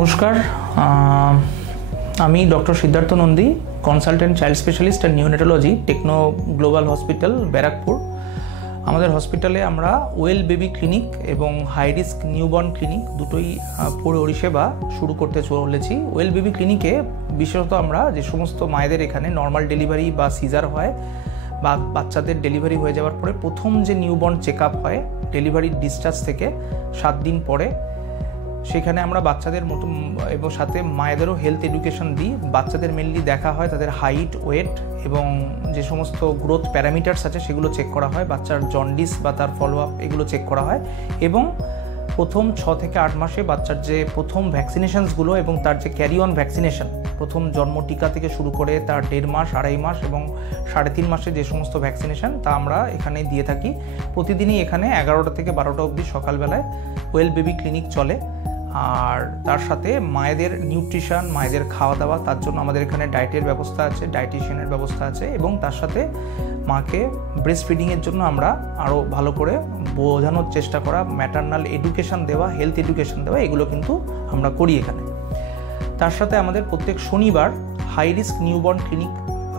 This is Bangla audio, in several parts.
নমস্কার, আমি doctor Siddhartha Nandi, consultant child specialist and neonatology, techno global hospital, Barrackpore. আমাদের হসপিটালে আমরা ওয়েল বেবি ক্লিনিক এবং হাই রিস্ক নিউবর্ন ক্লিনিক দুটোই পরিষেবা শুরু করতে চলেছি। ওয়েল বেবি ক্লিনিকে বিশেষত আমরা যে সমস্ত মায়েদের এখানে নর্মাল ডেলিভারি বা সিজার হয় বা বাচ্চাদের ডেলিভারি হয়ে যাওয়ার পরে প্রথম যে নিউবর্ন চেক আপ হয় ডেলিভারির ডিসচার্জ থেকে 7 দিন পরে, সেখানে আমরা বাচ্চাদের মতো এবং সাথে মায়েদেরও হেলথ এডুকেশন দিই। বাচ্চাদের মেনলি দেখা হয় তাদের হাইট, ওয়েট এবং যে সমস্ত গ্রোথ প্যারামিটার্স আছে সেগুলো চেক করা হয়। বাচ্চার জন্ডিস বা তার ফলো আপ এগুলো চেক করা হয় এবং প্রথম 6 থেকে 8 মাসে বাচ্চার যে প্রথম ভ্যাকসিনেশনসগুলো এবং তার যে ক্যারি অন ভ্যাকসিনেশন, প্রথম জন্ম টিকা থেকে শুরু করে তার 1.5 মাস, 2.5 মাস এবং 3.5 মাসে যে সমস্ত ভ্যাকসিনেশন তা আমরা এখানে দিয়ে থাকি। প্রতিদিনই এখানে 11টা থেকে 12টা অবধি সকালবেলায় ওয়েল বেবি ক্লিনিক চলে। আর তার সাথে মায়েদের নিউট্রিশন, মায়েদের খাওয়া দাওয়া, তার জন্য আমাদের এখানে ডায়েটের ব্যবস্থা আছে, ডায়েটিশিয়ানের ব্যবস্থা আছে এবং তার সাথে মাকে ব্রেস্ট ফিডিংয়ের জন্য আমরা আরও ভালো করে বোঝানোর চেষ্টা করা, ম্যাটারনাল এডুকেশন দেওয়া, হেলথ এডুকেশন দেওয়া, এগুলো কিন্তু আমরা করি এখানে। তার সাথে আমাদের প্রত্যেক শনিবার হাই রিস্ক নিউবর্ন ক্লিনিক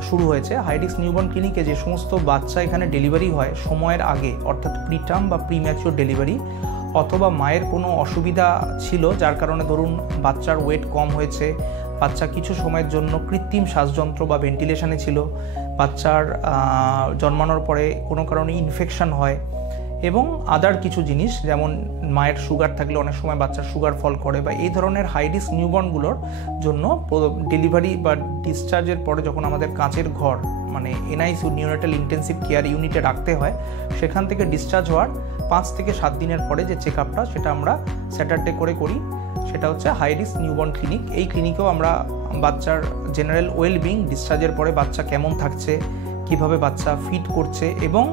শুরু হয়েছে। হাই রিস্ক নিউবর্ন ক্লিনিকে যে সমস্ত বাচ্চা এখানে ডেলিভারি হয় সময়ের আগে, অর্থাৎ প্রিটার্ম বা প্রিম্যাচিওর ডেলিভারি, অথবা মায়ের কোনো অসুবিধা ছিল যার কারণে ধরুন বাচ্চার ওয়েট কম হয়েছে, বাচ্চা কিছু সময়ের জন্য কৃত্রিম শ্বাসযন্ত্র বা ভেন্টিলেশনে ছিল, বাচ্চার জন্মানোর পরে কোনো কারণে ইনফেকশন হয় এবং আদার কিছু জিনিস যেমন মায়ের সুগার থাকলে অনেক সময় বাচ্চার সুগার ফল করে, বা এই ধরনের হাই রিস্ক নিউবর্নগুলোর জন্য ডেলিভারি বা ডিসচার্জের পরে যখন আমাদের কাঁচের ঘর মানে এনআইসিইউ নিউনেটাল ইন্টেন্সিভ কেয়ার ইউনিটে রাখতে হয়, সেখান থেকে ডিসচার্জ হওয়ার 5 থেকে 7 দিনের পরে যে চেক আপটা সেটা আমরা স্যাটারডে করে করি, সেটা হচ্ছে হাই রিস্ক নিউবর্ন ক্লিনিক। এই ক্লিনিকেও আমরা বাচ্চার জেনারেল ওয়েলবিং, ডিসচার্জের পরে বাচ্চা কেমন থাকছে, কিভাবে বাচ্চা ফিট করছে এবং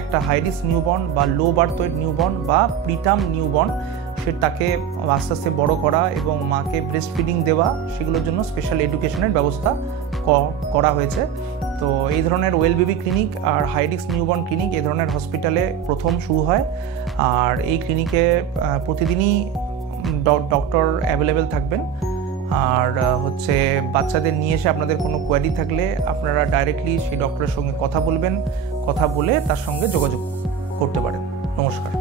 একটা হাই রিস্ক নিউবর্ন বা লো বার্থ ওয়েট নিউবর্ন বা প্রিটার্ম নিউবর্ন তাকে আস্তে আস্তে বড় করা এবং মাকে ব্রেস্ট ফিডিং দেওয়া, সেগুলোর জন্য স্পেশাল এডুকেশনের ব্যবস্থা করা হয়েছে। তো এই ধরনের ওয়েল বেবি ক্লিনিক আর হাই রিস্ক নিউবর্ন ক্লিনিক এই ধরনের হসপিটালে প্রথম শুরু হয়। আর এই ক্লিনিকে প্রতিদিনই ডক্টর অ্যাভেলেবেল থাকবেন। আর বাচ্চাদের নিয়ে এসে আপনাদের কোনো কোয়ারি থাকলে আপনারা ডাইরেক্টলি সেই ডক্টরের সঙ্গে কথা বলবেন, কথা বলে তার সঙ্গে যোগাযোগ করতে পারেন। নমস্কার।